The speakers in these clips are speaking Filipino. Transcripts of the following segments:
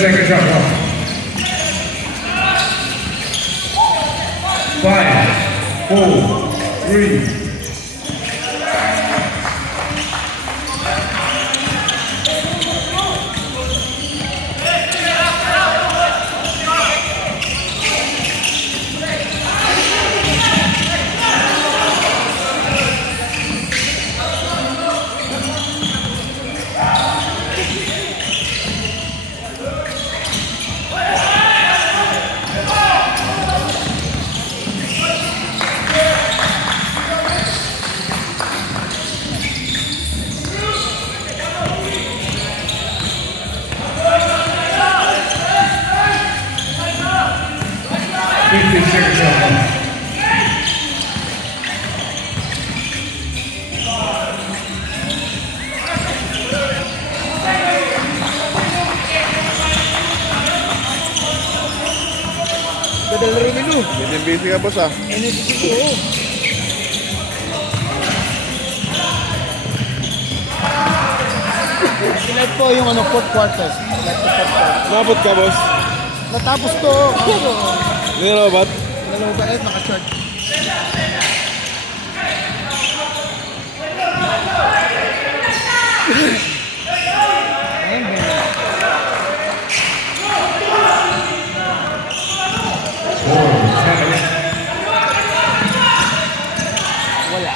Second shot clock. 5, 4, 3. Gadal rin ito. Busy ka boss ah. Energy ko. Select po yung ano, fourth quarter. Select the fourth quarter. Nabot ka boss? Natapos to. Nilobat? Nilobat, naka-short. Wala.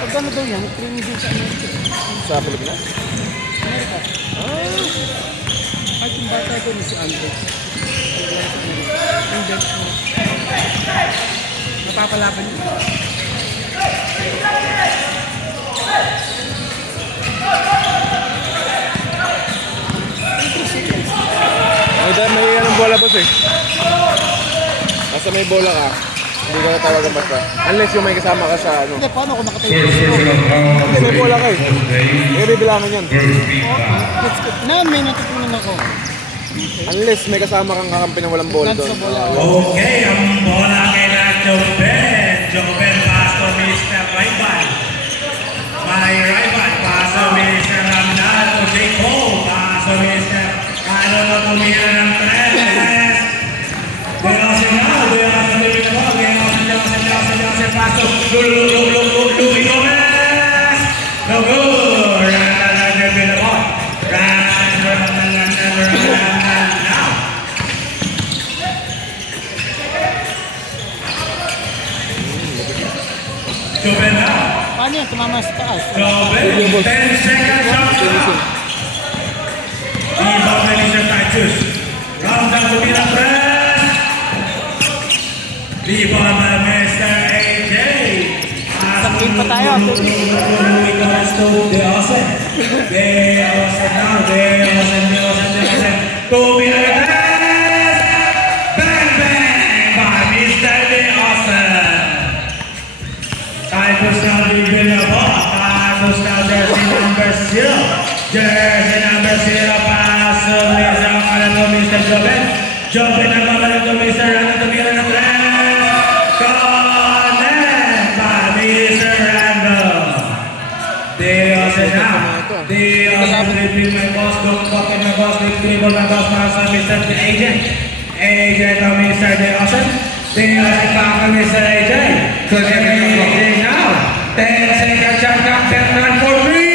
Pagkano daw yan? Training din sa Amerika. Sa Pilipinas? Amerika. At yung bata ko ni si Andres. Yung bench mo. Napapalaban niya. May anong bola boss eh. Nasa may bola ka, hindi ka natawagan basta. Unless yung may kasama ka sa ano. Hindi, paano ako nakatayo? Hindi, may bola ka eh. May bibilangan yan. Noon may natutunan ako. Unless may kasama kang kakampi na walang bola doon. Okay, ang bola kay na Joven. Joven pass to Mr. Rival. May Rival pass to Mr. Ramdal to Jacob. Pass to Mr. Kano na tumira ng tres. Deosin na, Deosin na ball. Deosin pass to Luis Gomez. No good. Randan na ball. Joven na. Paano yan? Tumama sa taas. Joven, 10 seconds shot. Ibang na Mr. Titus. Ramdan tumira press. Ibang na Mr. AJ. Sakin pa tayo. We goes to Deosin. Deosin now. Deosin. Tumira press. Bang bang by Mr. Deosin. Titus now leaving the ball. Titus now jersey number 0. Jersey number 0 pass. to Mr. Joven. Joven ang babalik to Mr. Rando. Tumira ng tres. Connect by Mr. Rando. Dios na. Dios ang dribbling my boss. Don't copy my boss. Dribble my boss. Para sa Mr. AJ. AJ to Mr. Diosen. Diosen back to Mr. AJ. Connect AJ now. 10 seconds shot clock. 10 run for 3.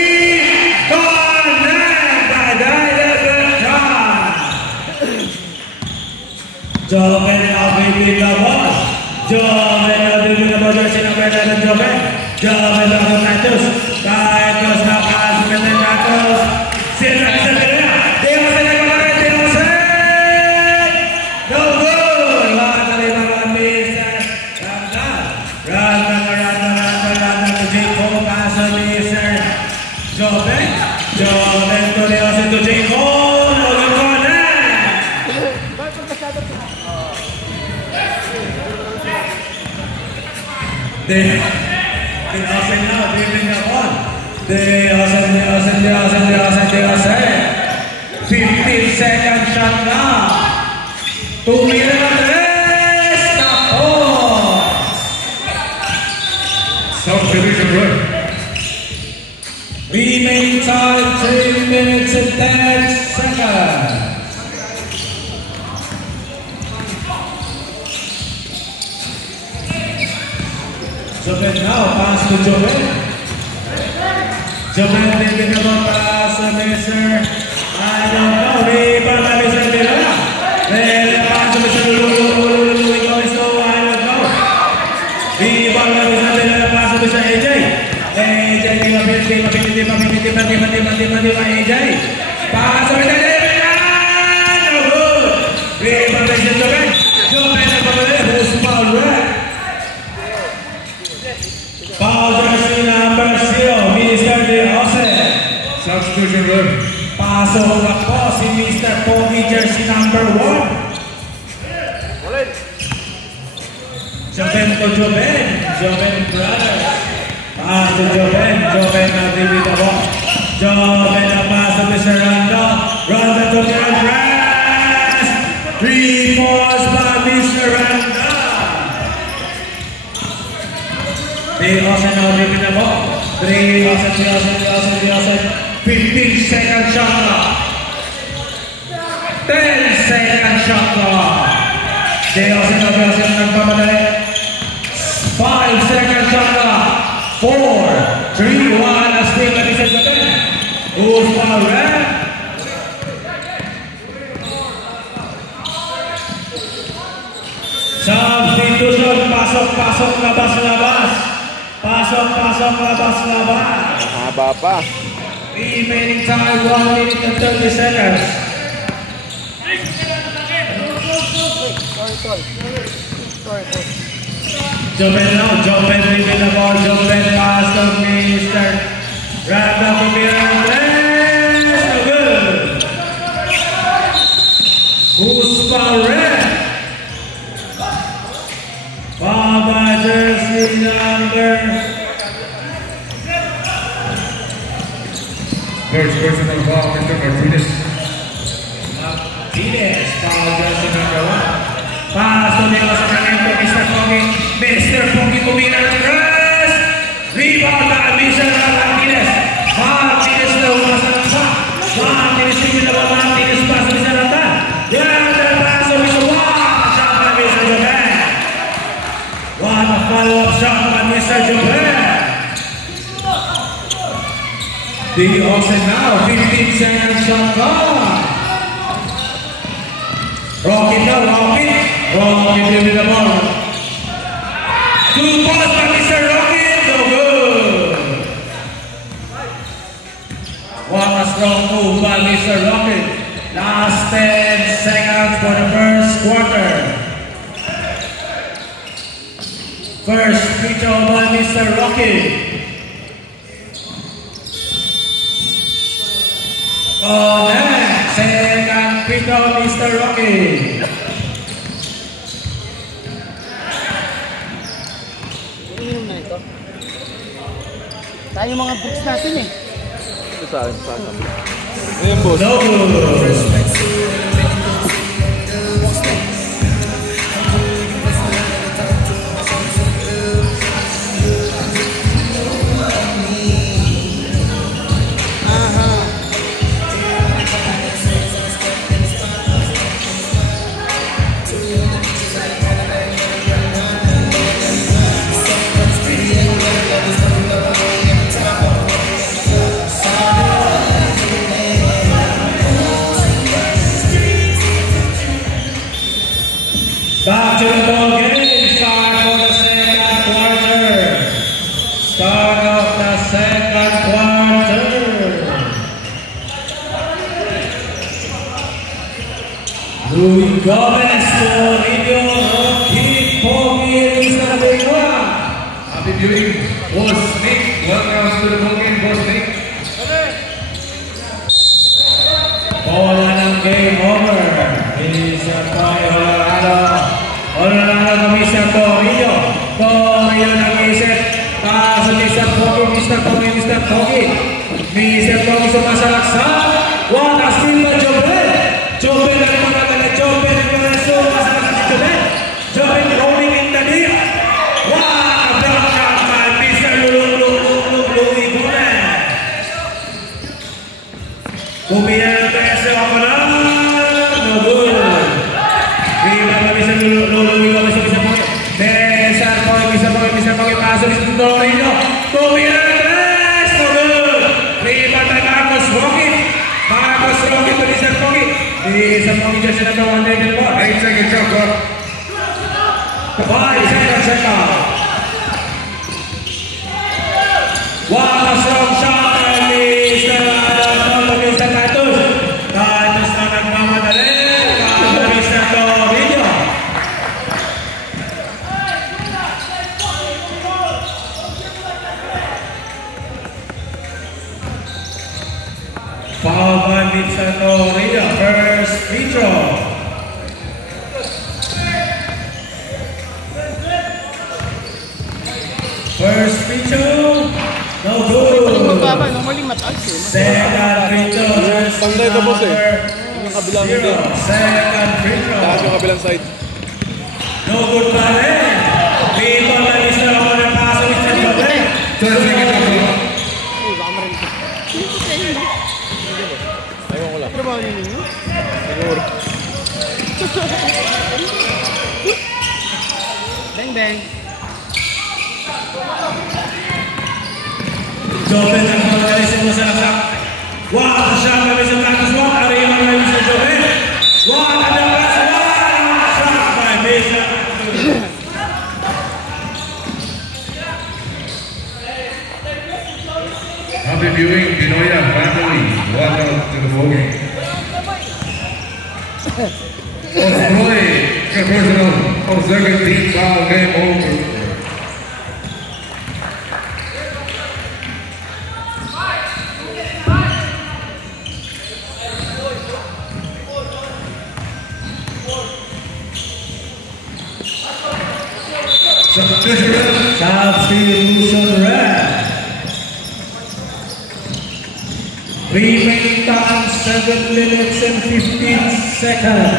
Joven now bibig the boss. Joven now bibig the boss. Jersey number 11, Joven. Joven now for Santos. Santos now pass with the Santos. Silva is the winner. Diosen na kumakain. Diosen! No good! Wakali naman Mr. Randa to Jacob. Pass on Mr. Joven. Joven to Diosen to Jacob. They also now dribbling the ball. They also. 15 seconds shot now. 2 minutes. Nako. Subdivision run. Remaining time 3 minutes and 10 seconds. Joven now, pass to Joven. Joven taking the ball pass to Mr. I don't know, rebound by Mr. Villa. Then pass to Mr. Lulu, going slow, I don't know. Rebound by Mr. Villa, pass to Mr. AJ. AJ, AJ. Pass to Mr. Villa. No good. Rebound by Mr. Joven. Joven na pabalik, who's foul red. Foul jersey number 0, Mr. Diosen. Substitution rule. Pasok na po si Mr. Pogi, jersey number 1. Joven to Joven. Joven brothers. Pass to Joven. Joven na bibig the ball. Joven na pass to Mr. Rando. Rando to Mr. Press. 3 balls by Mr. Rando. Diosen now dribbling the ball. Diosen. 15 second shot clock. 10 second shot clock. Diosen nagpapadali. 5 second shot clock. 4, 3, 1. As still like Mr. Joven. Who's foul red? Substitution. Pasok, labas. Pasok, labas. Mahaba pa. Remaining time 1 minute and 30 seconds. Sorry. Joven now, Joven dribbling the ball. Joven pass to Mr. Randa to Miranda. No good. Who's foul red? Baba jersey number. First personal foul, Mr. Martinez. Martinez, foul jersey number 1. Pass to Diosen again to Mr. Pogi. Mr. Pogi tumira ng press. Rebound by Mr. Martinez. Martinez na umasa ng shot. Martinez tingin na ba? Martinez pass to Mr. Randa. Randa pass to Mr. Wah. Shot by Mr. Joven. What a follow-up shot by Mr. Joven. Diosen now, 15 seconds shot clock. Rocket dribbling the ball. 2 balls by Mr. Rocket, no good. What a strong move by Mr. Rocket. Last 10 seconds for the first quarter. First free throw by Mr. Rocket. Next, second free throw, Mr. Rocky. Iinom na ito. Tayo mga books natin eh. Ito sa akin. Ngayon, boss. No good. Boss Nick, welcome to the ball game, Boss Nick. Bola ng game over. Isa pa yung Olorado ng Mr. Torrio. Torrio nag-isip. Paso Mr. Pogi, Mr. Pogi, Mr. Pogi. Mr. Pogi sumasalaksak. What a steal by Jobel. Jobel ang pangalan na Jobel. Sumasalaksak si Jobel. Jobel rolling in the deep. What a block shot by Mr. Louis Gomez. Kumina ng peso ako na. No good. Viva pa Mr. Louis Gomez. Mr. Pogi, paso ni Torino. Kumina ng peso. No good. Viva pa Marcos Rocky. Marcos Rocky to Mr. Pogi. Mr. Pogi just in number 1 taken ball. 8 seconds shot clock. 5 seconds second. What a strong shot by Mr. Tatus. Tatus na nagmamadali. Para Mr. Torino. Foul by Mr. Torino. First free throw. First free throw. No good. Mababa, normally mataas eh. Second free throw. Panday ito, boss eh. Yung kabilang hindi. Second free throw. Taas yung kabilang side. No good pa rin. People na Mr. Ako na paso Mr. Jobe. 12 seconds shot clock. Uy, baka marinig ko. Sino po tayo no? Ayaw ko lang. Trabaho yun ninyo? Siguro. Bang bang. Jobe na pagkalisin mo sa laksak. Wow, shot by Mr. Tatus. What a rebound by Mr. Jobe. What a pass. What a shot by Mr. Tatus. Happy viewing, Pinoya family. Welcome to the ball game. Ostroy, personal of second team foul game over. Substitution red. Remaining time 7 minutes and 15 seconds.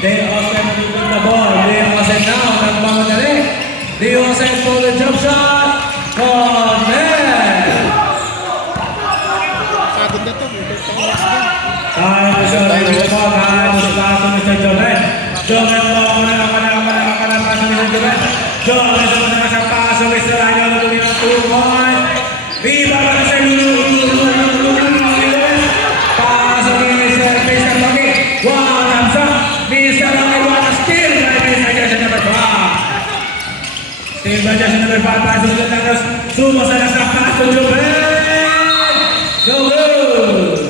They are set to win the ball. They are set now. Nagmamadali. They are set for the jump shot. Connect. Pagod na to. Time to show the ball. Time to pass to Mr. Joven. Joven mo. Pass to Mr. Joven. Joven mo na sa pass to Mr. Ryan. Tuloy ng 2 points. Viva para sa pass to Mr. Pogi. One thumbs up. Mr. Pogi, one steal by Mr. Jason number 5. Steal by Jason number 5. Pass to Mr. Tatus. Sumo sa nasa pass to Joven. Go good.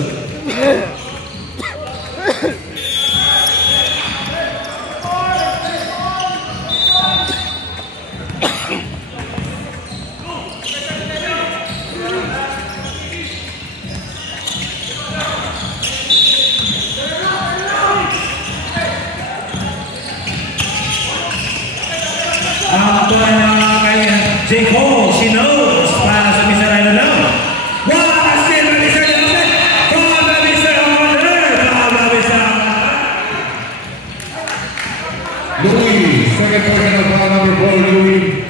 J. Cole, she knows. Para sa Mr. Rhino now. What a steal by Mr. Johnson. From Mr. Hunter. From Mr. Louis, second personal foul number 4, Louis.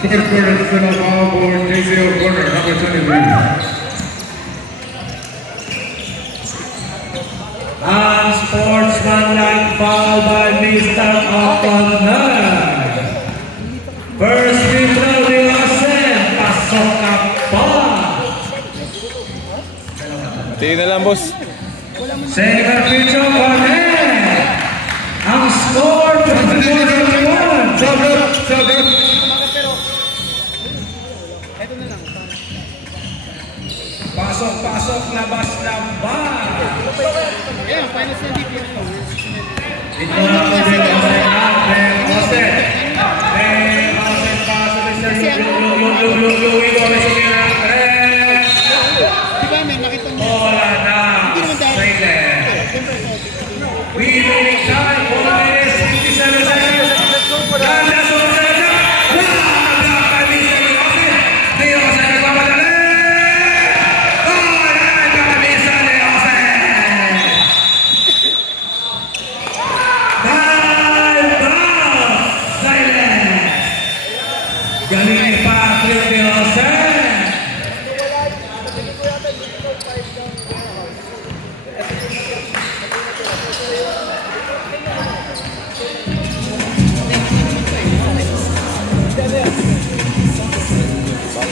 Third personal foul for JCO corner, number 23. Unsportsmanlike foul by Mr. O'Connor. First free throw, Dilasen. Pasok na pa. Tingin na lang, boss. Second free throw, Connect. Ang score, 24-21. Sabot. Eto na lang. Pasok, labas. Ayan, finals na MVP na yun. Ito na po din ang second half. Ben Austin pasok Galing ni Patrick de Jose.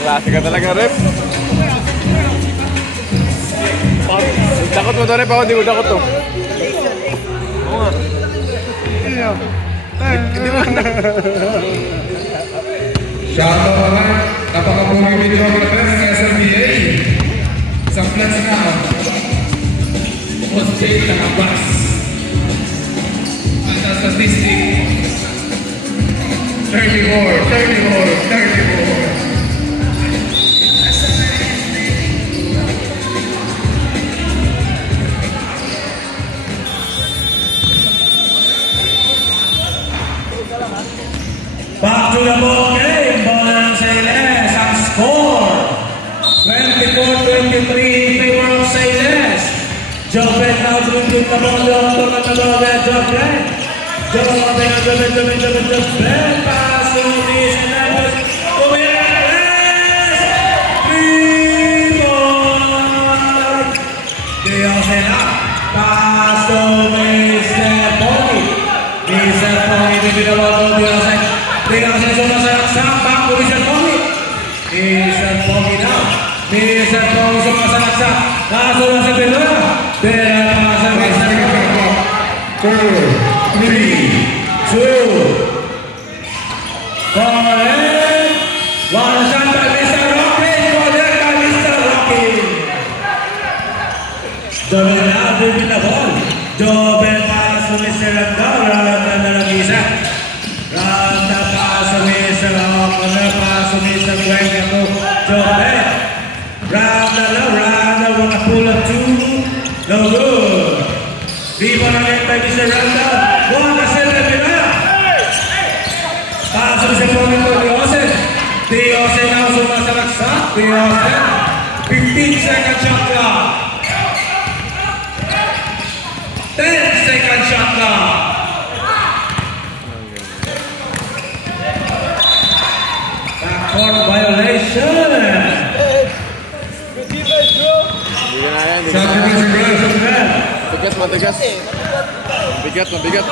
Klase ka talaga, Rep. Dakot mo to, Rep. Ako, di ko dakot to. Oo nga. Hindi mo na. Shoutout naman. Napaka-pumili dito mga pres ng SMBA. Isang flex na. Bukod Jade nakabas. Ang statistic. 34. Back to the ball game. Ball ng Sayles. Ang score. 24-23 in favor of Sayles. Jobben now drinking the ball. Jobben. Pass to Mason Edwards. Three points. Dios en up. Pass to Mason Poggi. Mason Poggi to the ball. Dios en sumasaksak. Back to Mason Poggi. Mason Poggi now. Mason Poggi sumasaksak. Kaso na sa Pinoy. Pero pasa Mason Poggi. 4, 3, 2, correct. One shot by Mr. Rocky. Correct by Mr. Rocky. Jobben now dribbling the ball. Jobben pass to Mr. Randall. Randall na nag-isa. Randall pass to Mr. Rocky. Pass to Mr. Cuenca to Jobben. Randall wanna pull up two. No good. Rebound again by Mr. Randall. One assist by Pinaya. Pass to Mr. Poggi to Diose. Diose now sumasaksak. Diose. 15-second shot clock. 10-second shot clock. Backcourt violation. Hindi ka na yan. Bigat, matigas. Mabigat.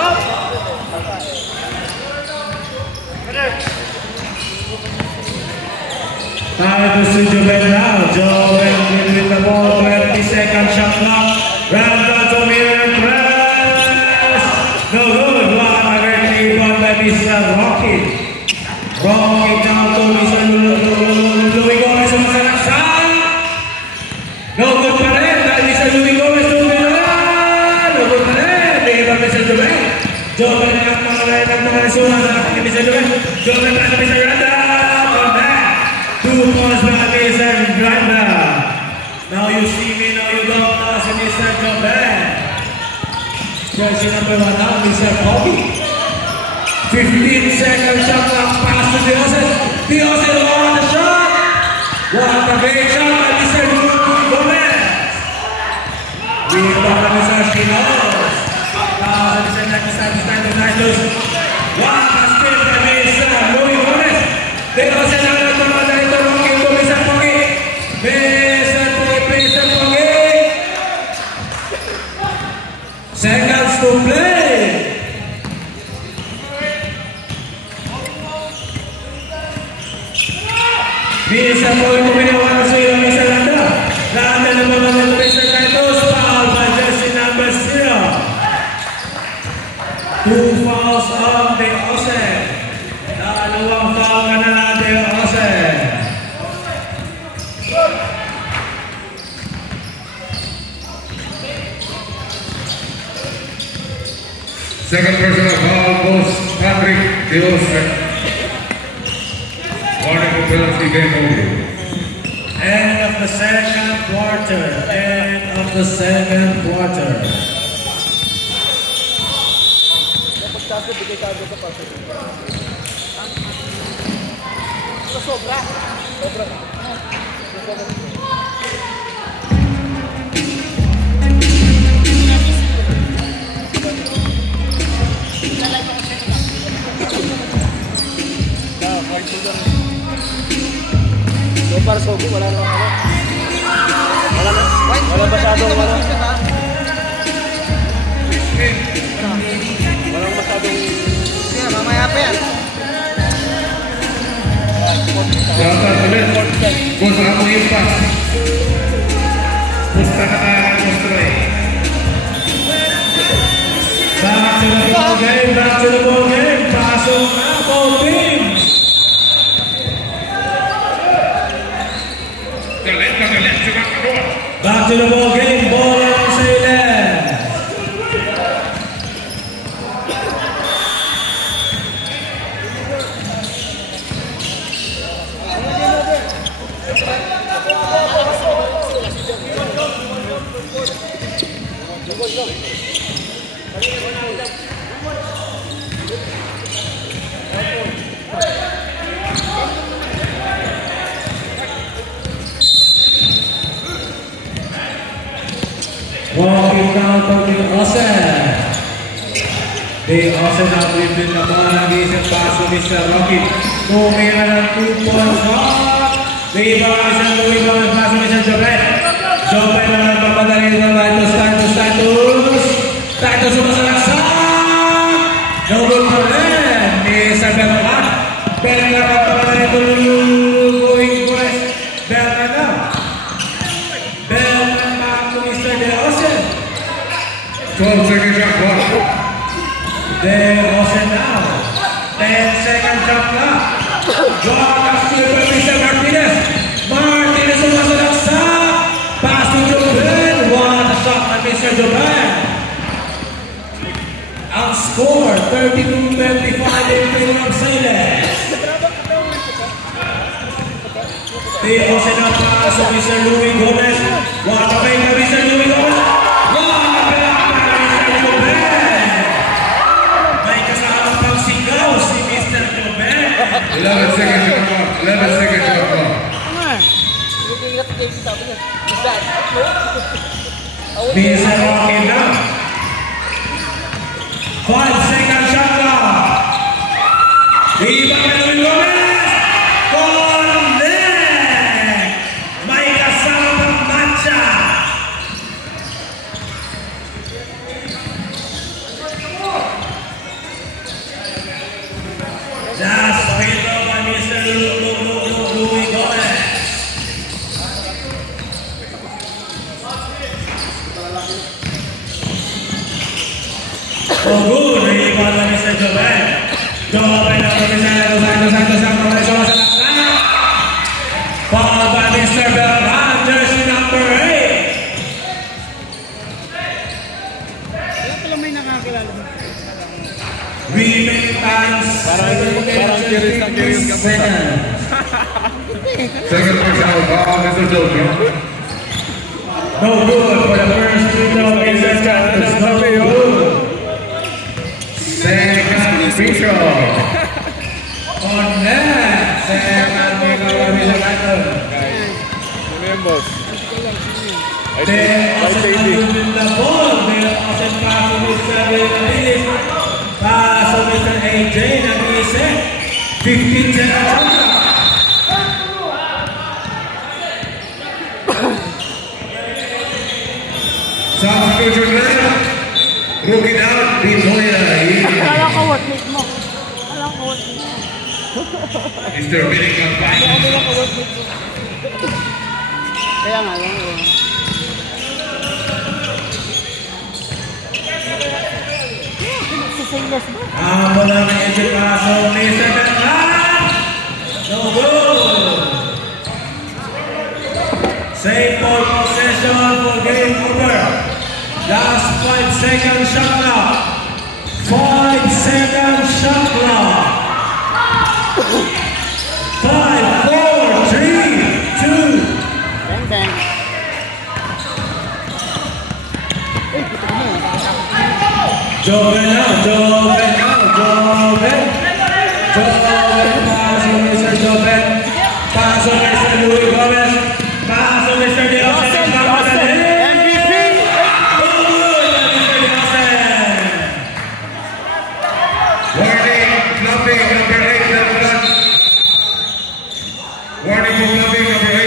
Time to see Jobben now. Jobben with the ball. 20-second shot clock. Randall to mirror press. No good. One again rebound by Mr. Rocky. Rocky down to Mr. Louis Gomez sumasaksak. No good pa rin. Mr. Louis Gomez to Milan. No good pa rin. Rebound Mr. Jobben. Jobben ang mga resulta sa Mr. Jobben. Jobben na sa Mr. Randall. Come back. 2 points by Mr. Randall. Now you see me, now you don't. Now si Mr. Jobben. Jersey number 1 now, Mr. Poggi. 15-second shot clock. Pass to Diose. Diose on the shot. What a great shot by Mr. Gomez. Rebound by Mr. Chinos. Now Mr. Nice. What a steal by Mr. Louis Gomez. Diose now nagmamada ito. Rocky to Mr. Poggi. Mr. Poggi. Seconds to play. Mr. Poggi kuminawa sa iyo, Mr. Landa. Landa na mamagay to Mr. Titus. Foul by jersey number 0. 2 fouls on the Ose. Dalawang foul ka na lang the Ose. Second personal foul goes Patrick Diose. Warning for penalty, game over. End of the second quarter. End of the second quarter. Sobra. Fight to the para sa ubo, wala naman ako. Walang masyadong ano. Walang masyadong... Sige, mamaya pa yan. Dapat ulit. Boss, ako yung pass. Pusta na tayo ng Mostroy. Back to the ball game, back to the ball game. Pasok na, ball team. Back to the ball game, ball on sa ilan. Walking down from the Osen. The Osen now with the ball against pass to Mr. Rocky. Tumira ng 2-point shot. The ball is ang Louis Gomez pass to Mr. Jobet. Jobet naman papadali ng Titus sumasalaksak. No good for them. Mr. Belkan. Belkan papadali ng Louis Gomez. Belkan na. Belkan back to Mr. De Osen. 12 seconds shot clock. De Osen now. 10-second shot clock. Draw the sweeper, Mr. Martinez. Martinez sumasalaksak. Pass to Joben. What a shot by Mr. Joben. Outscore 32-25 in favor of Silas. De Osen now pass to Mr. Louis Gomez. What a fake by Mr. Louis Gomez. What a fake by Mr. Joben. May kasama pang sigaw si Mr. Joben. 11 seconds shot clock. 11 seconds shot clock. Mr. Rocky now. 5-second shot clock. Iba kay Louis Gomez. Connect. May kasama pang matcha. Just free throw by Mr. Louis Gomez. Oh, good. Rebound by Mr. Joben. Joben na Santos. Fouled by Mr. Belkan. Jersey number 8. Kaya pala may nakakilala ba? Remaining times. Parang curious ka po sa... Second personal foul, Mr. Jojo. No good for the first free throw. Mr. Santos. No good. Second free throw. On net. Second free throw by Mr. Santos. Ano yan, boss? Then Osen with the ball. Then Osen pass to Mr. Villalobos. Pass to Mr. AJ. Nag-iisip. 15 seconds. Substitution lineup. Rookie down, Bitoya. Alam ko workmate mo. Alam ko workmate mo. Mr. Billingham back. Alam ko workmate mo. Kaya nga, alam ko. Nagsasilas ba? Ang ng AJ paso. Mr. Belkan. No good. Same ball possession for game over. Last 5-second shot clock. 5-second shot clock. 5, 4, 3, 2. Bang, bang. Eh, kita ko na. Joben now, Joben now, Joben. Joben, pass to Mr. Joben. Pass to Mr. Louis Gomez. Pass to Mr. De Osen. MVP! Warning, fluffing, number 8, left front. Warning for fluffing, number 8.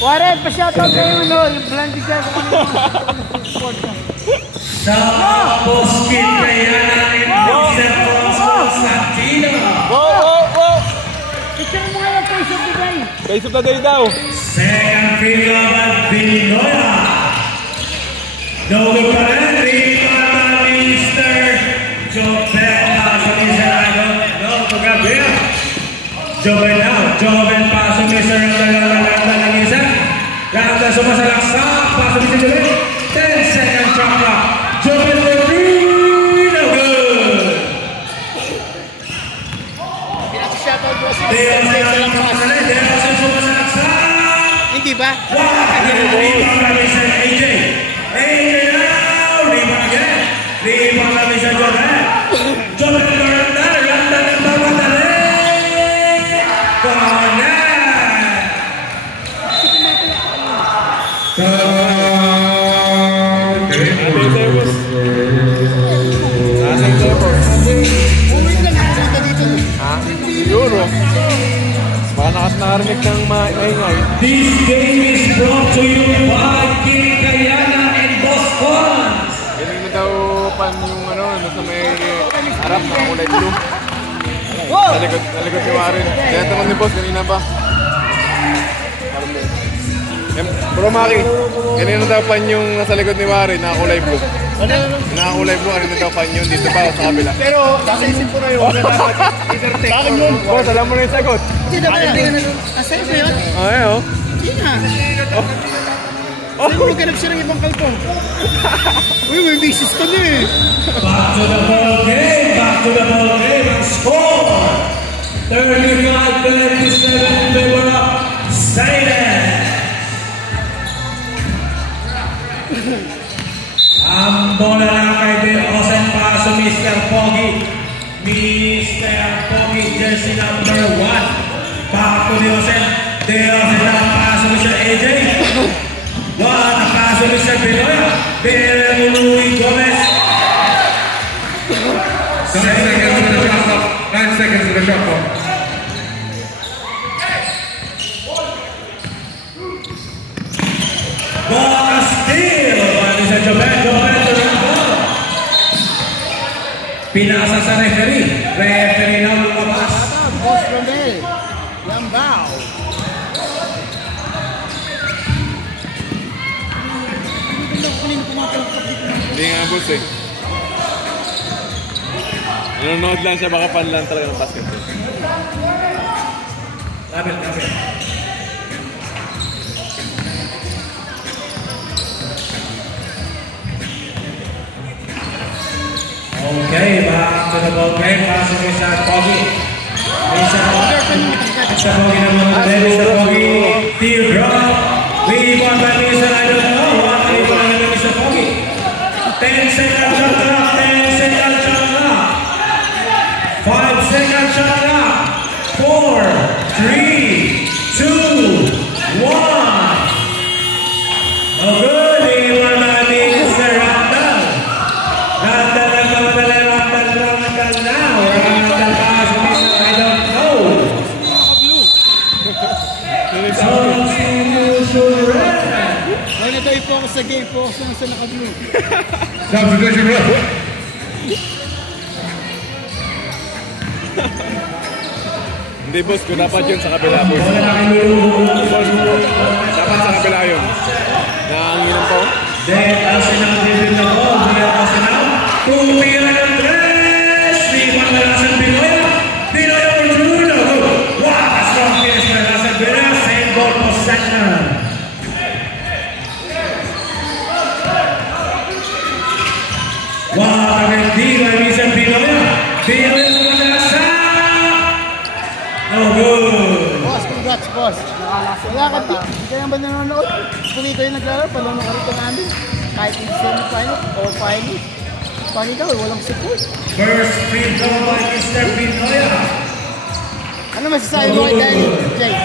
Warren, pa-shoutout kayo, no? Yung blondie ka kung ano yung sport na. Sa Boskin Kayanan and Mr. Constantino. Picture mo nga yung face of the day. Face of the day daw. Second field of Vinoya. Dogo pa rin. Rima Mr. Jobel. Paso Mr. Idol. Dogo Gabriel. Jobel now. Jobel paso Mr. Randa ng isa. Randa sumasalaksa. Paso Mr. Jobel. 10-second shot clock. Jobel for 3. No good. Pinag-shoutout mo si Hindi ba? Rebound Mr. AJ. AJ now. Rebound again. Rebound Mr. Jobel. Jobel Randa. Randa ng bawat dali. Corner. Siguro. Baka nakarinig ng maingay. This game is brought to you by King Kayana and Boss Cons. Galing na daw pan yung ano, nasa may harap na kulay blue. Nalikot si Warren. Kaya naman ni Boss kanina pa. Bro Maki, kanina daw pan yung nasa likod ni Warren na kulay blue. Nakakulay blue, kanina daw pan yun. Dito pa sa kabila. Pero, nakaisip ko na yun. Bakit yun? Boss, alam mo na yung sagot. Hindi dapat na. Asay ba yun? Ay, oh. Hindi na. Sa'yo mo magkanap siya ng ibang kalpong. Uy, may basis ka na eh. Back to the ball game. Back to the ball game. Ang score. 35-27. They were up. Silent. Ang bola lang kay Del Osen para sa Mr. Pogi. Mr. Pogi, jersey number 1. Back to Del Osen. Del Osen na para sa Mr. AJ. What a pass to Mr. Binoya. Binoya Louis Gomez. 9 seconds to the shot clock. 9 seconds to the shot clock. What a steal by Mr. Jobel. Jobel to the ball. Pinasa sa referee. Referee na lumabas. Boss Romel. Lambaw. Hindi nga boss eh. Nanonood lang siya, baka fan lang talaga ng basketball. Lapit. Okay, back to the ball game. Pasok kay Mr. Pogi. Mr. Pogi naman ulit. Mr. Pogi. Teardrop. Rebound by Mr. I don't know. What are you going to Mr. Pogi? 10-second shot clock. 10-second shot clock. 5-second shot clock. 4, 3, 2, 1. Oh, good. Rebound by Mr. Randall. Randall nagmamadali. Randall now. Randall pass to Mr. I don't know. Substitution red. Wala na tayo focus sa game. Focus lang sa naka-blue. Substitution red. Hindi boss, kung dapat yun sa kabila boss. Wala na kayo lulunod. Dapat sa kabila yun. Nakanginan pa oh. Then, Arsenal dribbling the ball. Dear Arsenal. Tumira ng tres. Rebound by Russell Binoya. Binoya for Bruno. What a strong finish by Russell Binoya. Same ball possession. What a great deal by Russell Binoya. Binoya for the side. No good. Boss, congrats, boss. Wala ka pa. Hindi kayo ba nanonood? Kung ikaw yung naglalaro, palunong ka rito namin. Kahit in semi-final o final. Paano daw, walang support. First free throw by Mr. Binoya. Ano masasabi mo kay Danny, Jay?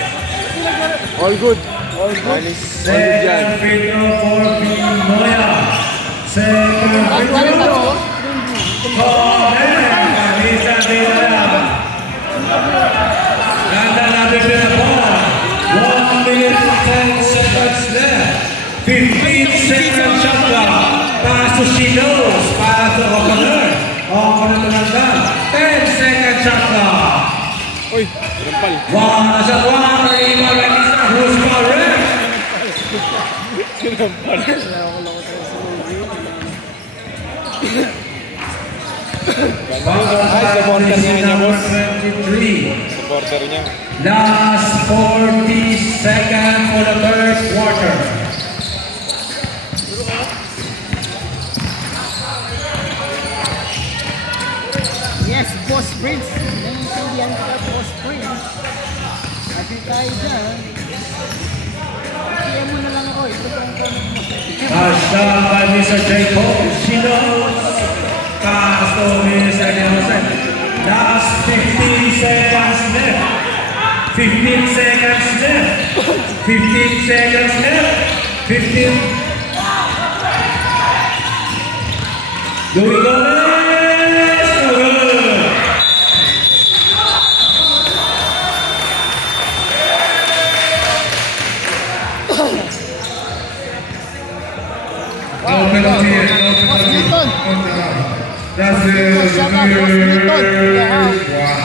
All good. All good. Second free throw for Binoya. Second free Ano throw. to? Mr. Binoya. Ganda na bibig na ball. 1 minute and 10 seconds. na tulanggan. 10 second shot clock. Uy, rampal. One sa one, Riva Regista, who's correct? Rampal. Ay, supporter niya, boss. 23. Supporter niya. Last 40 seconds for the third quarter. Yes, Boss Prince. Naiintindihan ka, Boss Prince. Sabi tayo dyan. Kaya mo na lang ako. Ito po ang comment mo. Shot by Mr. J. Cole. She knows. Pass to Mr. Nelson. Last 15 seconds left. 15 seconds left. 15 seconds left. 15. Louis Gomez. No good. No penalty, no Boss penalty. Newton. That's the Shout out, Boss Newton. Yeah. Wow.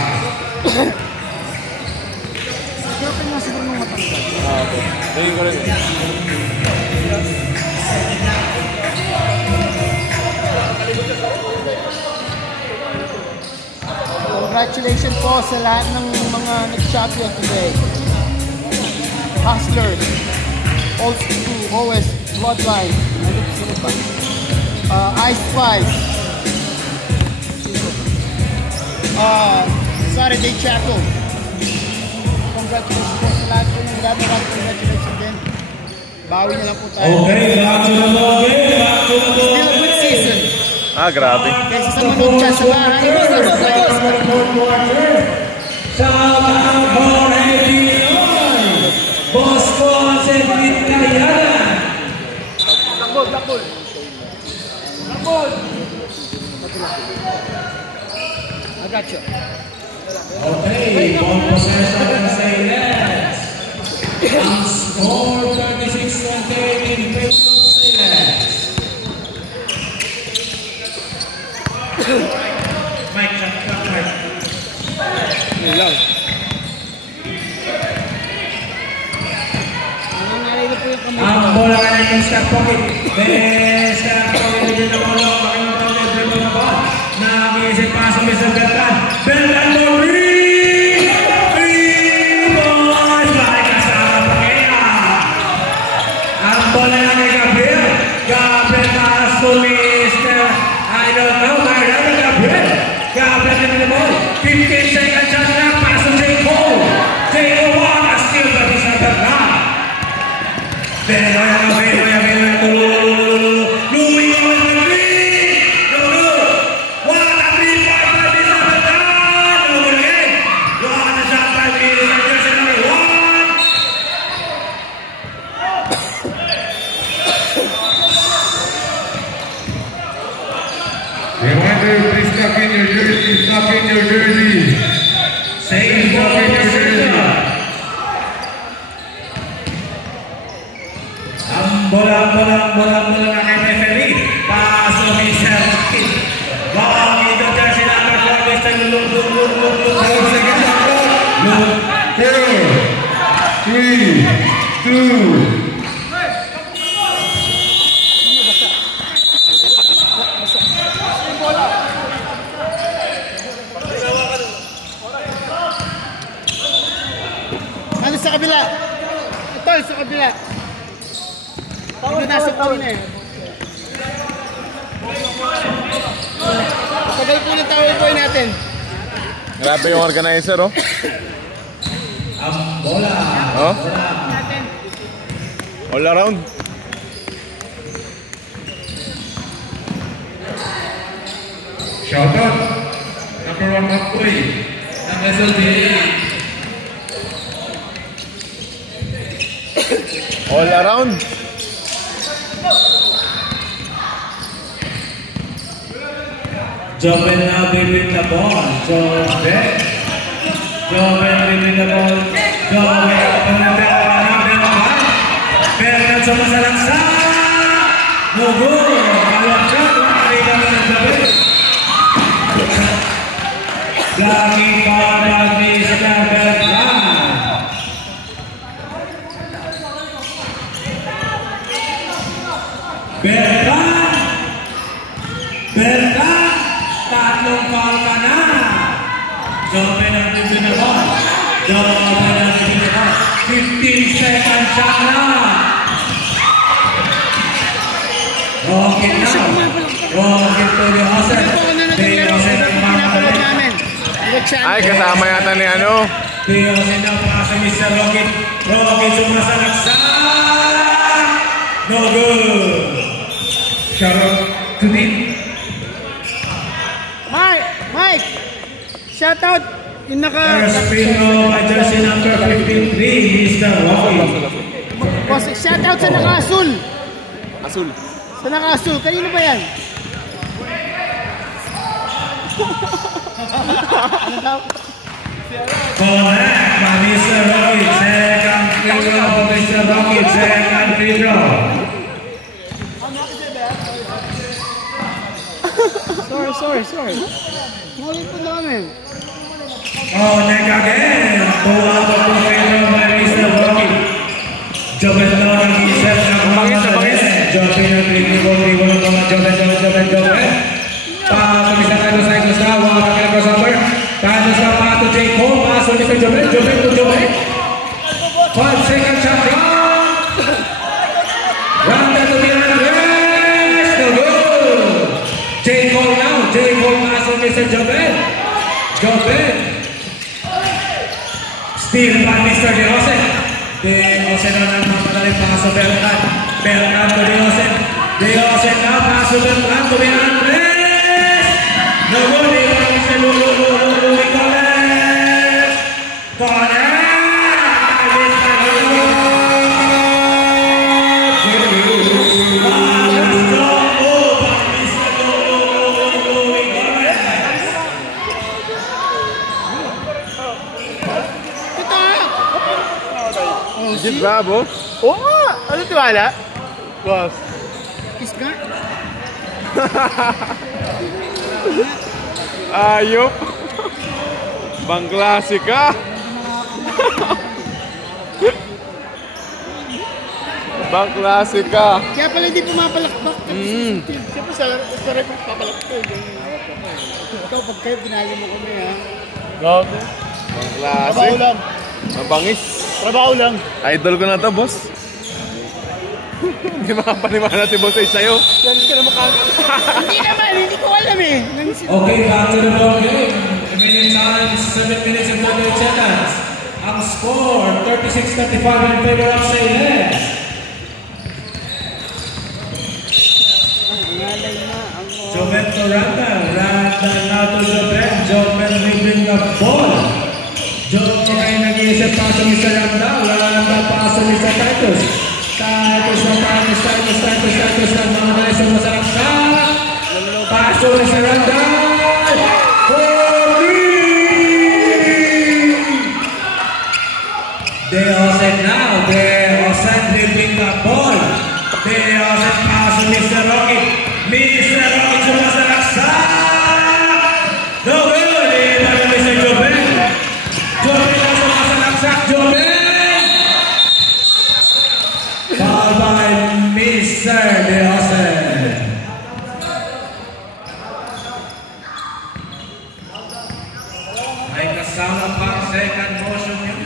Siyempre nga siguro nung matanggal. Ah, okay. Tingin ko rin. Congratulations po sa lahat ng mga nag-champion today. Hustlers, Old School, OS, Bloodline, ano sino ba? Ice Spice, Saturday Chaco. Congratulations po sa lahat po ng laban. Congratulations din. Bawi na lang po tayo. Okay, back to the ball game. Back to the ball Still a good season. Ah, grabe. Kaysa sa manood siya sa bahay. Shout out Jorge Pinoy, Boss Cons and Vitayana. Blackball. I got you. Okay, one possession to say less. Ang score 36-28 in favor of Sayles. Mike, shot clock, Mike. Yun lang. Nangangarilo po yung kamay. Ang bola ka na yung step pocket. Step pocket din na bola. Makilang pocket, dribble na ball. Nag-iisip pa sa Mr. Beltan. Beltan mo, Three balls! Bakit kasama pa kaya? Ang bola na kay Gabriel. Gabriel pass to Mr. I don't know. Gabriel. Gabriel na the ball. 15 seconds shot na. Pass to J. Cole. J. Cole wala. Still ba sa Beltan? Louis Gomez with three. No good. What a 3-point by Mr. Beltan. No good again. What a shot by Mr. Jersey number 1. Reminder, please tuck in your jersey, tuck in your jersey. Save for possession. Ang bola na kay Mefeli. Pass to Mr. Kit. Ball ito dyan si number 4, Mr. Look. 4 seconds on clock. 4, 3, 2. Ano sa kabila? Ito, sa kabila. Hindi nasa power na eh. Tagal po ng tower boy natin. Grabe yung organizer, oh. Ang bola. Oh? All around. Shout out. Number 1 Makoy. Ng SLTA. All around. Joven now with the ball. Joven with the ball. Joven sama salangsa. No good. Kalau shot, makikita mo ng Joven. Jogging forward, Mr. Beltran. Beltran, tatlong foul ka na. Joven ang bibinabot. 15 seconds shot na. Rocket now. Rocket to the Osen. The Osen ang Pinapanood namin. Ay, kasama yata ni ano. The Osen ang pasa Mr. Rocket. Rocket sumasalaksak. No good. Shout out to Dean. Mike! Shout out! Yung First free throw by jersey number 53, Mr. Rocky. Boss, shout out sa naka-asul! Asul. Sa naka-asul, kanino ba yan? Connect by Mr. Rocky. Second free throw for Mr. Rocky. Second free throw. Sorry. Ngulit po namin. Connect again. Pull out the free throw by Mr. Rocky. Joven daw nag-isip ng Bangis. Joven ang dribble ng mga Joven. Pag-umisa tayo sa ito sa mga crossover. Tayo sa pato J. Cole. Paso ni Joven to Joven. 5 second shot clock. Randa to the Andres. No good. J. Cole now. J. Cole paso ni Joven. Steal by Mr. De Jose. De Jose na naman madaling paso Beltran to De Jose. De Jose na paso Beltran to the Andres. No good. Mr. Louis Gomez. Connect. Legit bravo. Oo nga. Ano tiwala? Boss. Kiss nga. Ayop. Bang klase ka. Bang klase ka. Kaya pala hindi pumapalakpak. Siyempre sa record papalakpak. Ikaw pag kayo binali mo kami ha. Grabe. Bang klase. Trabaho lang. Mabangis. Trabaho lang. Idol ko na to, boss. Hindi makapaniwala si boss ay sa'yo. Yan ka na makagal. Hindi naman, hindi ko alam eh. Okay, back to the ball game. Remaining time, 7 minutes and 38 seconds. Ang score, 36-35 in favor of Sayles. Joven to Randa. Randa now to Joven. Joven dribbling the ball. Joven ay nag-iisip paso ni Randa. Randa paso ni Titus. Titus ng mga nais ang masarap sa paso ni Randa. De Jose now. De Jose dribbling the ball. De Jose paso ni Mr. Rocky. Mr. Rocky sumasalaksak. No good. Iba na Mr. Joven. Joven ang sumasalaksak. Joven. Foul by Mr. De Jose. Ay kasama pa second motion yun.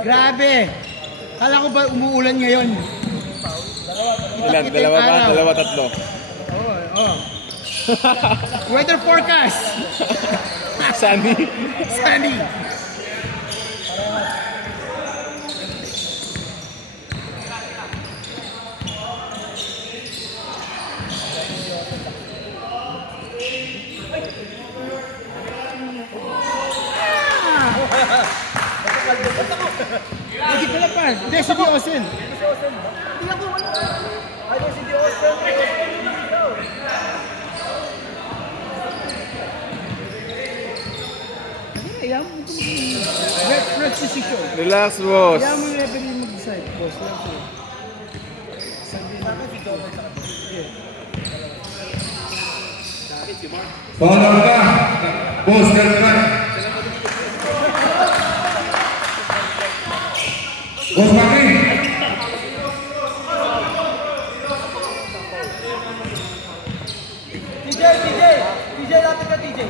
Grabe. Kala ko ba umuulan ngayon? Ilan? Dalawa ba? Dalawa, tatlo. Oo. Weather forecast. Sunny. Sunny. Hindi pala pa. Hindi, si Di Osen. Relax, boss. Kaya mo yung referee side, boss lang siya. Sabi na si Joel sa Follow ka. Boss, ganun ka. Boss, Maki. TJ, lapit ka TJ.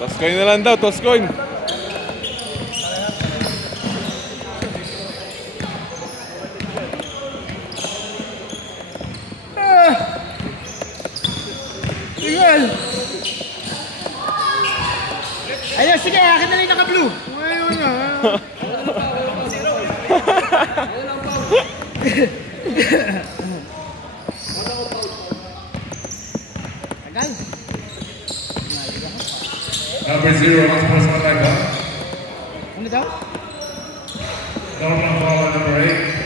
Toss coin na lang daw, toss coin. Tigil! Ayun, sige, akin na rin naka-blue. Ngayon na. Tagal. Number 0, mas plus matay ba? Ano daw? Normal foul on number 8.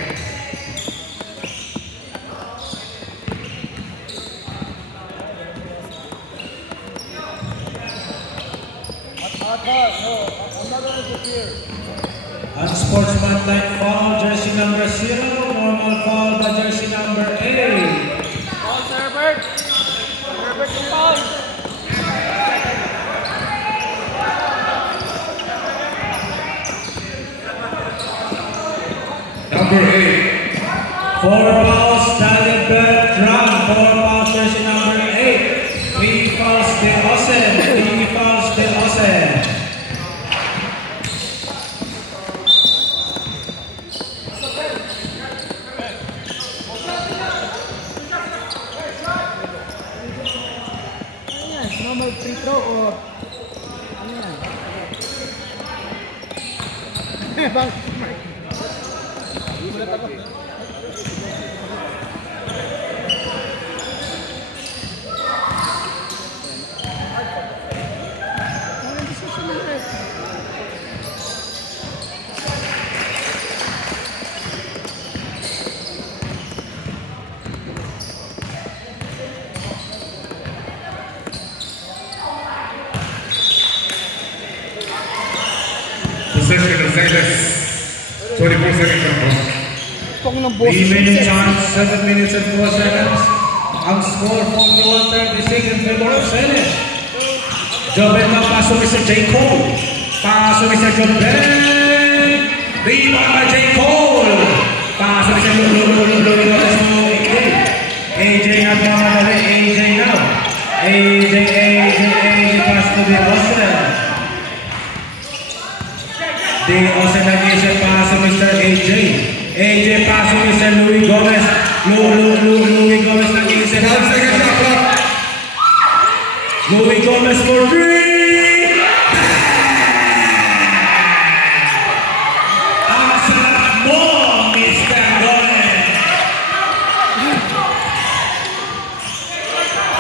Unsportsmanlike foul, jersey number 0. Normal foul by jersey number 8. Foul, Sir Herbert. Herbert yung foul. Number 8. 4 fouls, Daniel Bertrand. 4 fouls, jersey number 8. 3 fouls, De Osen. 3 fouls, De Osen. Ayan, normal free throw or ano yan? Bang. Ulat ako. Possession of seconds. 24 seconds on clock. Pong ng boss. Remaining time 7 minutes and 4 seconds. Ang score 41-36 in favor of Senate. Jobel na paso ni J. Cole. Paso ni Jobel. Rebound by J. Cole. Paso ni AJ na naman. AJ now. AJ pass to the Austin. The Austin nag-isa paso Mr. AJ. AJ paso Mr. Louis Gomez. Louis Gomez nag-isa. 5 seconds on clock. Louis Gomez for 3. Ang sarap mo, Mr. Gomez.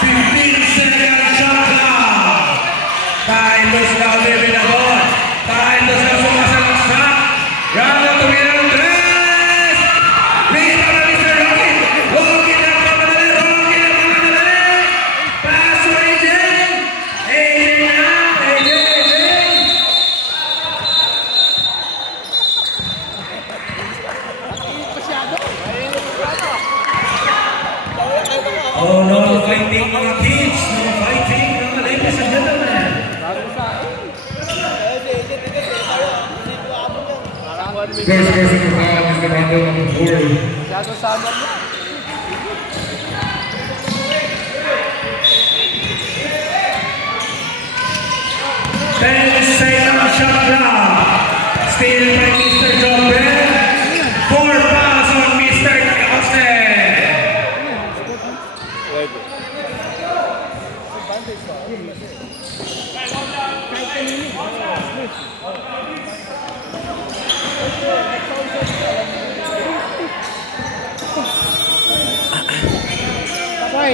15 seconds shot clock. Time to stop living the ball. Time to stop sumasalaksak. Round up to win ang 3. Rebound na Mr. Rocky. Rocky na pamadali. Pass to AJ. AJ na. AJ. Oh no, fighting mga kids. No fighting mga ladies and gentlemen. First person to foul is the bundle number 4. Second shot clock. Still by Mr. Jobel. 4 fouls on Mr. Austin.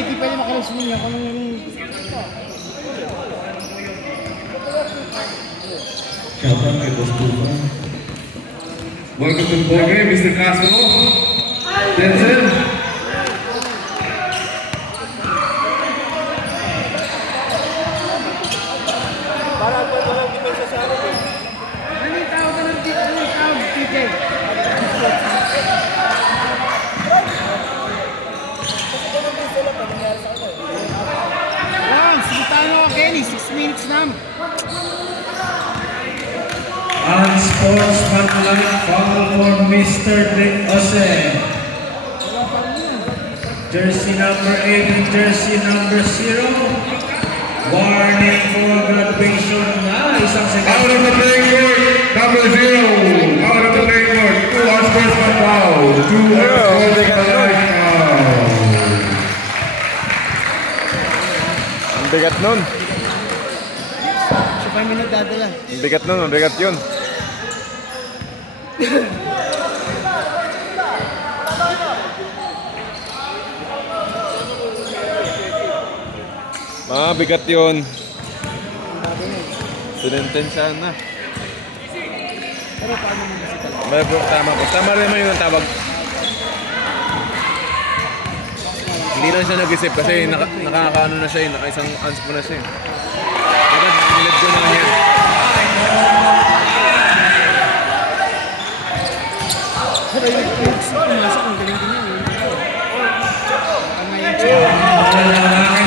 hindi pwede makilos ninyo kung anong Shout out kay Boss Tufa. Welcome to the ball game, Mr. Castro. Denzel. Kenny, 6 minutes na. Unsportsmanlike foul for Mr. Dick Ose. Jersey number 8 and jersey number 0. Warning for graduation na isang second. Out of the playing court, number 0. Out of the playing court, 2 unsportsman foul. 2 unsportsmanlike foul. Ang bigat nun. So, 5 minutes dadala. Ang bigat nun, mabigat yun. Mabigat yun. Sinentensyahan na. Pero paano mo musical? Tama ko. Tama rin naman yung tawag. Hindi na siya nag-isip kasi nakakaano na siya, naka-isang anspo na siya. Dapat nilad ko na yan. Pero yung pumasok, ang galing din yun.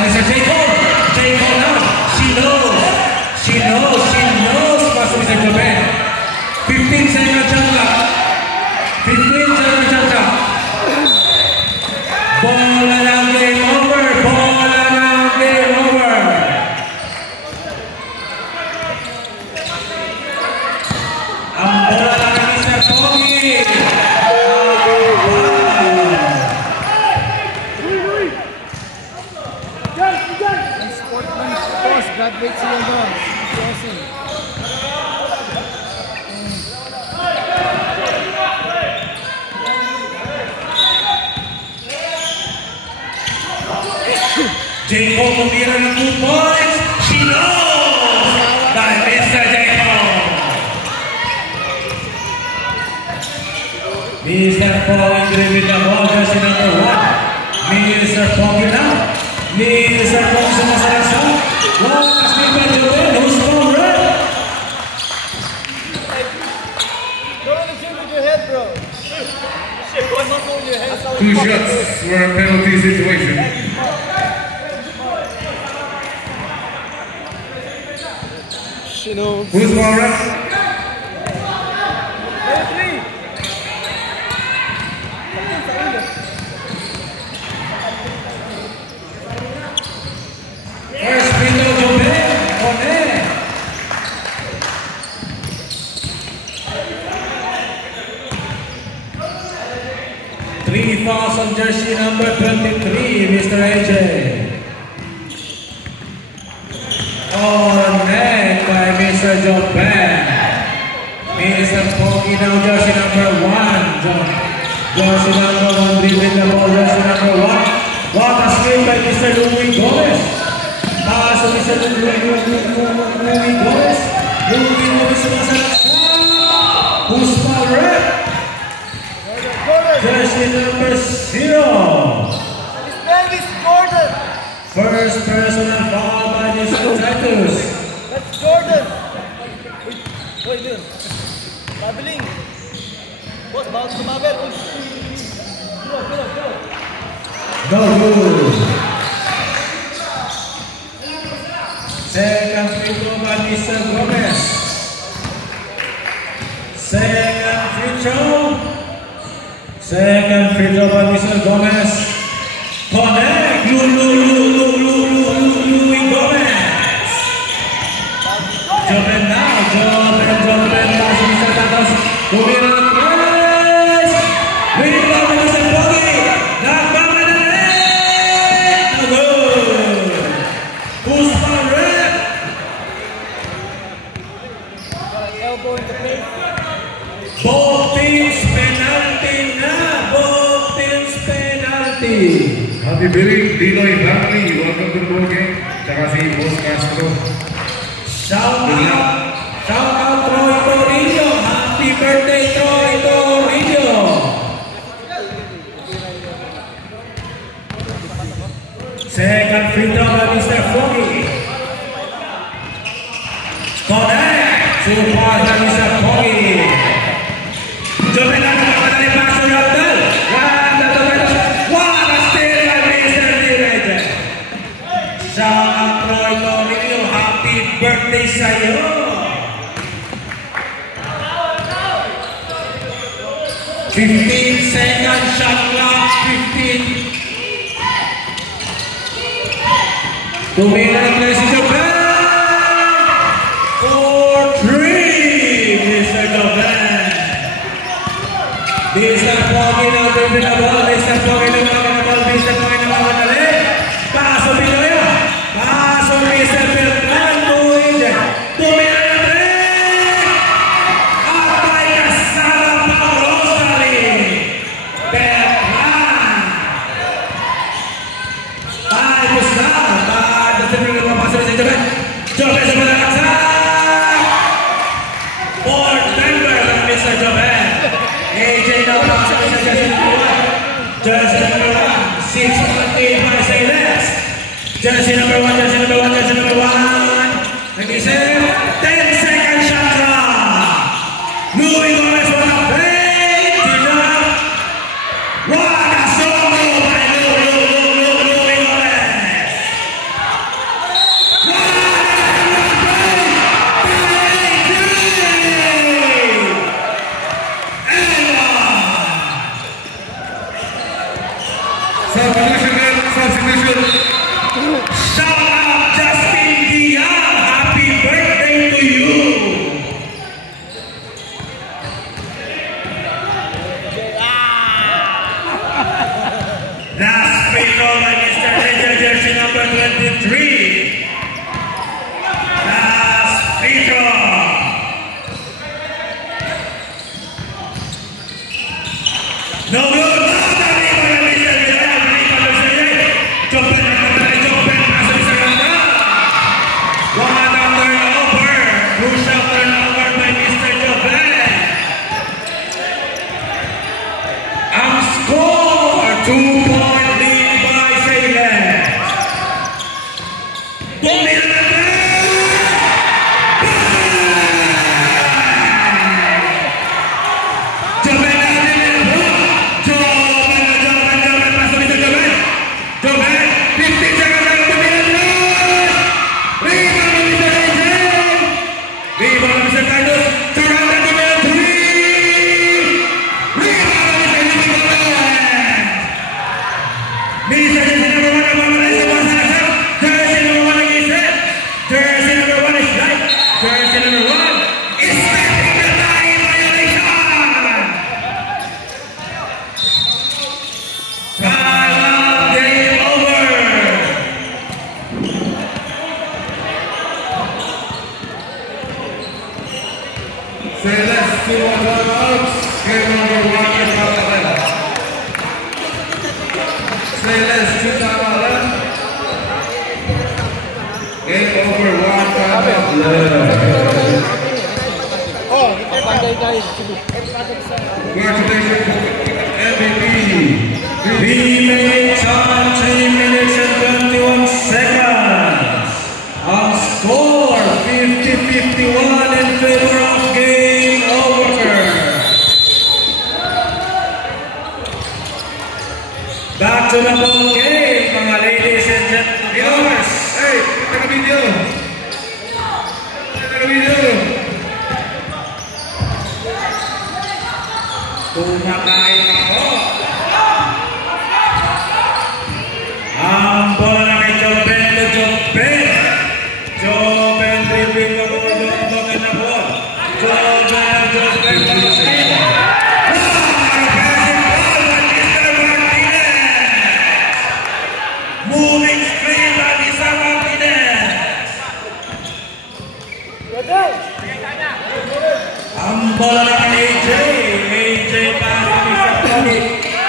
Mr. Jacob! Jacob now! She knows! Pasok Mr. Gobert. 15 seconds shot clock. 15 seconds shot clock. Bola ng game over! Bola ng game over! Ang bola ng Mr. Pogi! Graduate siya doon. Crossing. Jacob tumira ng 2 points. She knows! By Mr. Jacob. Mr. Pogi dribbling the ball. Jersey number 1. Mr. Pogi now. Mr. Pogi sumasalasa. Wow, asking by Joel. Who's from red? Don't shoot with your head, bro. Two shots were a penalty situation. Shino. Who's more ref? First free throw, Joel. Connect. Three fouls on jersey number 23, Mr. AJ. On net by Mr. Joben. Mr. Pogi now jersey number 1. Jersey number 1 dribbling the ball, jersey number 1. What a skip by Mr. Louis Gomez. Pass to Mr. Louis Gomez. Louis Gomez sumasalaksa. Who's foul red? Jersey number 0. Davis Gordon. First personal foul by Mr. Titus. That's Gordon. Wait, yun. Traveling. Boss, bawal sumabel. Go. No good. Second free throw by Mr. Gomez. Second free throw by Mr. Gomez. Connect. Louis Gomez. Joben now. Joben pass to Mr. Tatas. Tumira ng press. Rebound by Mr. Pogi. Nakbang na net. No good. Who's foul red? Elbow in the face. Both teams penalty na. Both teams penalty. Happy birthday, Dinoy family. Welcome to the ball game. Tsaka si Boss Castro. Shout out Troy Torino. Happy birthday, Troy Torino. Second free throw by Mr. Foggy. Connect. Two points by Mr. Foggy. Joven ang nakakadali paso ng Abdel. What a steal by Mr. Direct. Shout out Troy Torino. Happy birthday sa'yo. 15 second shot clock. 15. 2 minutes left is Joven. 4-3. Mr. Joven. Mr. Foggy na bibig na ball. Mr. Foggy na ball. Mr. Foggy na mamadali. Paso Pinoya. Paso Mr. Beltran. 2 minutes na break. Abay kasama pa Rosary. Beltran. Ayos na. Joven Joven sa mga laksa. For Denver ng Mr. Joven. AJ na paksa sa jersey number 1. Jersey number 1. 6-1 by Sayles. Jersey number 1. Jersey number 1. Jersey number 1. Nag-isip. 10 second shot clock. Louis Gomez on the play. Enough. What a solo by Louis Gomez. Shout out Justin Diaz. Happy birthday to you. Last free throw by Mr. Ledger, jersey number 23. Last free throw. No good. Remaining time 3 minutes and 21 seconds. Ang score 50-51 in favor of game over. Back to the ball game, mga ladies and gentlemen. Hey, take a video. Take a video. Kumakain ako. Ang bola na kay Joven to Joven. Joven dribbling na bola. Joven na bola. Joven Martinez. Moving screen by Mr. Martinez. Ang bola na kay AJ. AJ para Mr. Foggy.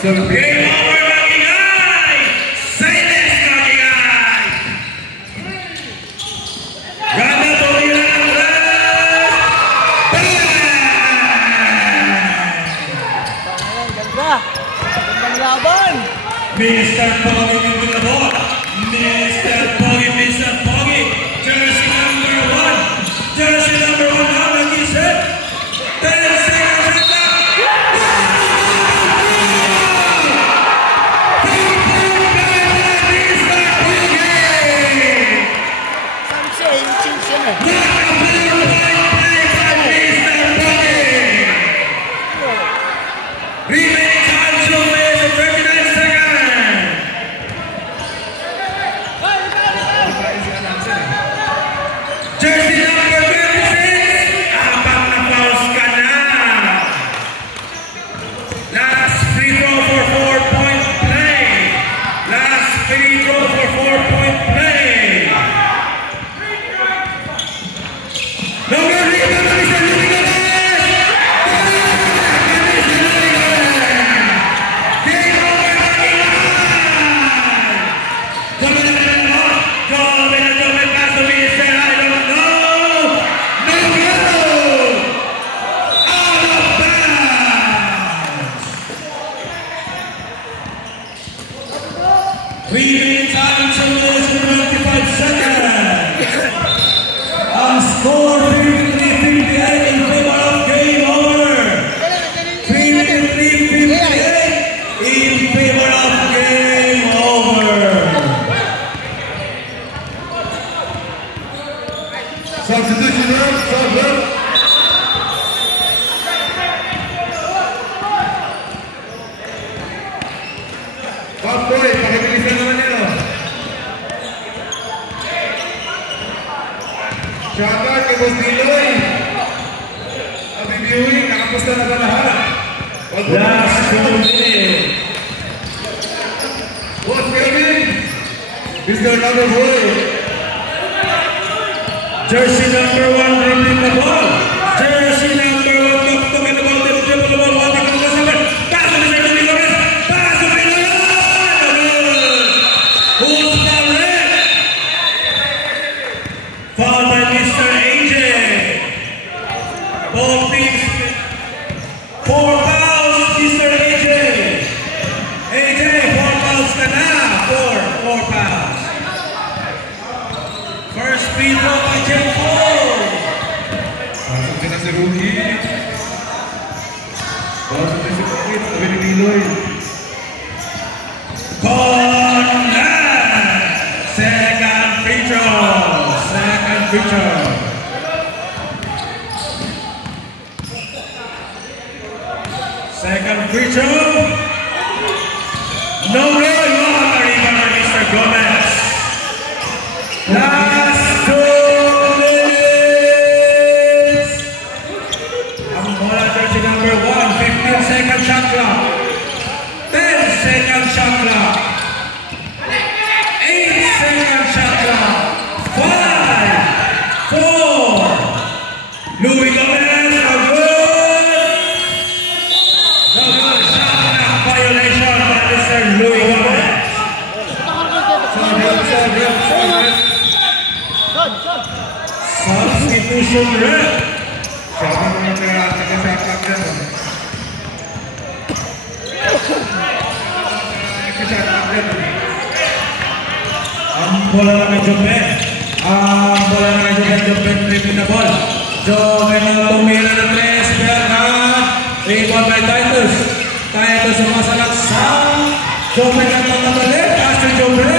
7 feet. Game over, Magingay! Say this, Magingay! Ganda po nila ng red! Ganda! Gandang laban! Mr. Pogi with the ball. Mr. Pogi, Mr. Pogi. Jersey number 1. Jersey number 1. How many is it? 10 seconds left. Remaining time 2 minutes and 39 seconds. Jersey number 26. Abang na fouls ka na. Last free throw for 4-point play. Last free throw for 4-point play. Number 3, Mr. Louis Gomez. Game over, Magingay. Pass to Mr. I don't know. No good. Out of bounds. Remaining time 2 minutes and 25 seconds. Ang score 53-58 in favor of game over. 53-58 in favor of game over. Substitution rep, sub rep. Bob Boy, pakibilisan naman nila. Shoutout kay Boss Niloy. Happy viewing, nakapusta na ba lahat? Last 2 minutes. Boss Kevin, Mr. Number Boy. Jersey number 1 dribbling the ball. Jersey number 1 talking about the dribble the ball. One tackle the seven. Pass to Mr. Louis Gomez. Pass to Mr. Who's the red? Fouled by Mr. AJ. Both teams 4 fouls, Mr. AJ. AJ, 4 fouls ka na. 4 fouls. First free throw by J. Cole. Pasok din na si Rookie. Pasok din si Pakit, sabi ni Niloy. Corner. Second free throw. Second free throw. Second free throw. No good. What a rebound, Mr. Gomez. Last 2 minutes. Ang bola jersey number 1, 15-second shot clock. 10-second shot clock. 8-second shot clock. 5, 4. Louis Gomez, no good. No good. Shot clock violation by Mr. Louis Gomez. Substitution rep. Shoutout naman kaya taga-shoutout dyan. Taga-shoutout dyan. Ang bola na kay Joven. Ang bola na kay Joven. Joven dribbling the ball. Joven ang tumira ng 3. Pero rebound by Titus. Titus sumasalaksak. Joven ang tatabalik. Pass to Joven.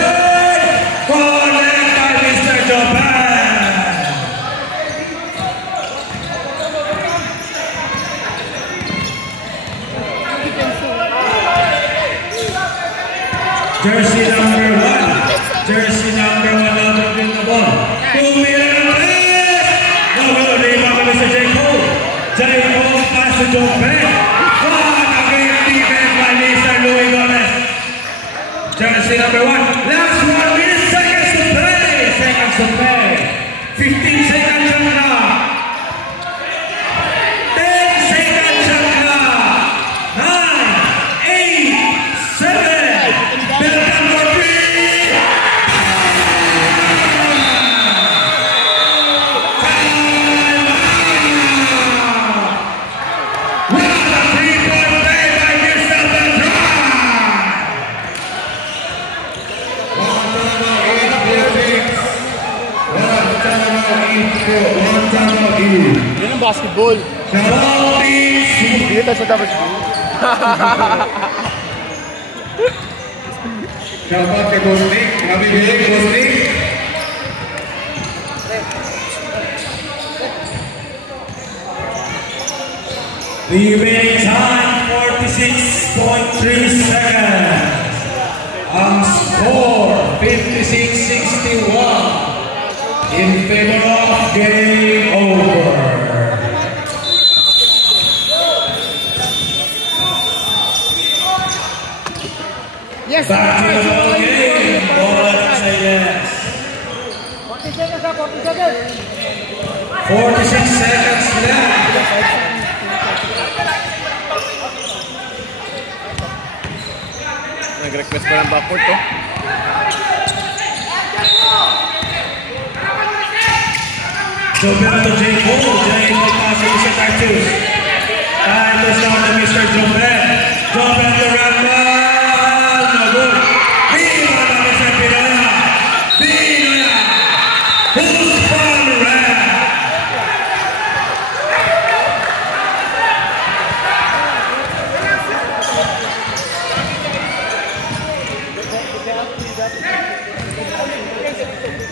Connect by Mr. Joven. Jersey number 1. Jersey number 1 now dribbling the ball. Tumira ng 3. No good. Rebound by Mr. J. Cole. J. Cole pass to Joven. What a great defense by Mr. Louis Gomez. Jersey number 1. Last 1 minute. Seconds to play. Seconds to play. 15 seconds shot clock. 10 seconds shot clock. 9, 8, one timeout each. Yun ang basketball. Timeout each. Dito sa dapat. Shout out kay Boss Nick. Happy birthday, Boss Nick. The remaining time, 46.3 seconds. Ang score, 56-61 in favor of game over. Yes, Back to the ball game. Ball say yes. 40 seconds na, 40 seconds. 46 seconds left. Nag-request pa ng backcourt to. Jobel to J. Cole. J. Cole passing sa Tartus. Time to start to Mr. Jobel. Jobel to Randall. No good. Viva na Mr. Pinoya. Pinoya. Who's from red?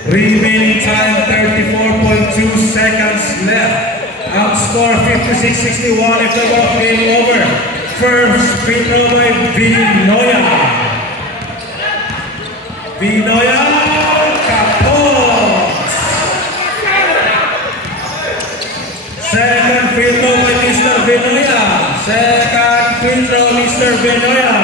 Remaining time 34.2 seconds left. Outscore 56-61 if the ball game over. First free throw by Vinoya. Vinoya kapos. Second free throw by Mr. Vinoya. Second free throw Mr. Vinoya.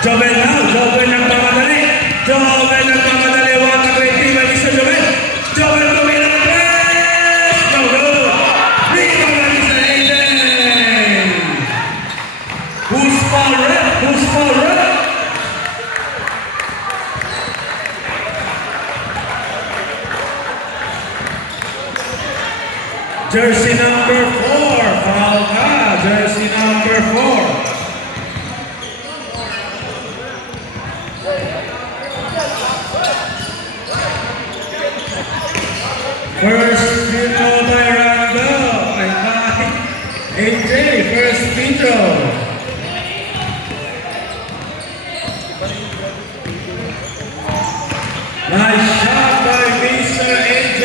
Jobel now, Jobel nagmamadali. Jobel nagmamadali. What a great team by Mr. Jobel. Jobel tumira ng press. No good. Rebound by Mr. Aiden. Who's foul red? Who's foul red? Jersey number 4. Foul ka. Jersey number 4. First free throw by Randall. AJ, first free throw. Nice shot by Mr. AJ.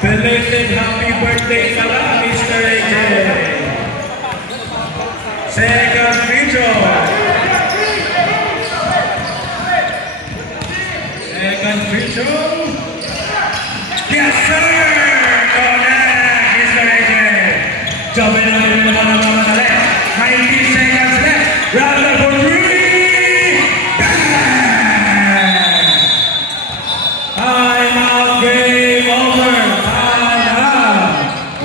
Belated happy birthday pala, Mr. AJ. Second free throw. Second free throw. Yes, sir! Correct, Mr. AJ. Jobel naman na left. 19 seconds left. Randall for 3. Bang! Time out, game over. Time out.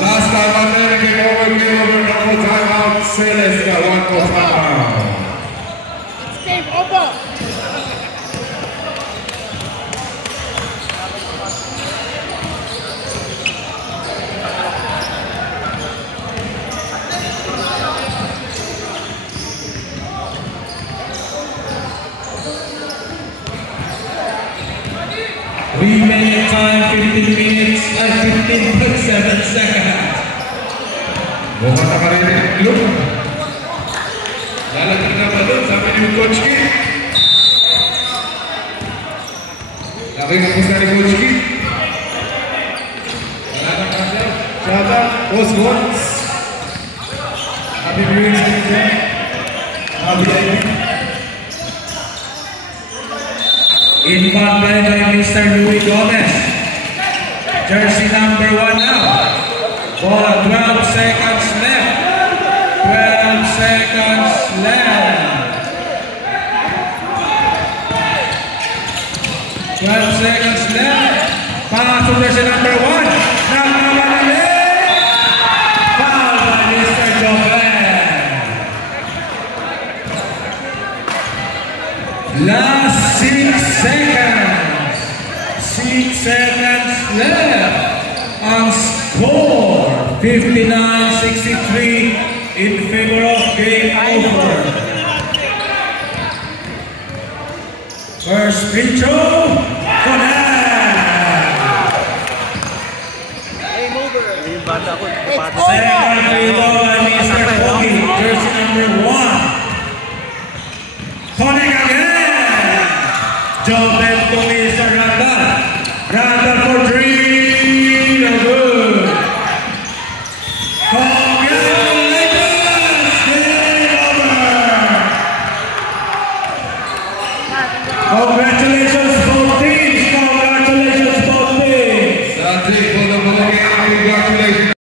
Last time out there, game over. No timeout. Celeste got one more timeout. Game over. Remaining time 15 minutes at 15.7 seconds. Mukhang nakarinig ang club. Lalagyan na ba doon? Sabi ni Coach Kid. Nakingap po sa ni Coach Kid. Lalagyan ka siya. Shout out, Boss Bones. Happy viewing sa inyo. Happy ID. Inbound play by Mr. Louis Gomez. Jersey number 1 now. Ball 12 seconds left. 12 seconds left. 12 seconds left. Pass to jersey number 1. Nagmamadali. Foul by Mr. Jobel. Last 6 seconds. 6 seconds left. Ang score, 59-63 in favor of game over. First free throw, Game over. Yung bata ko, It's bata. over. second free throw by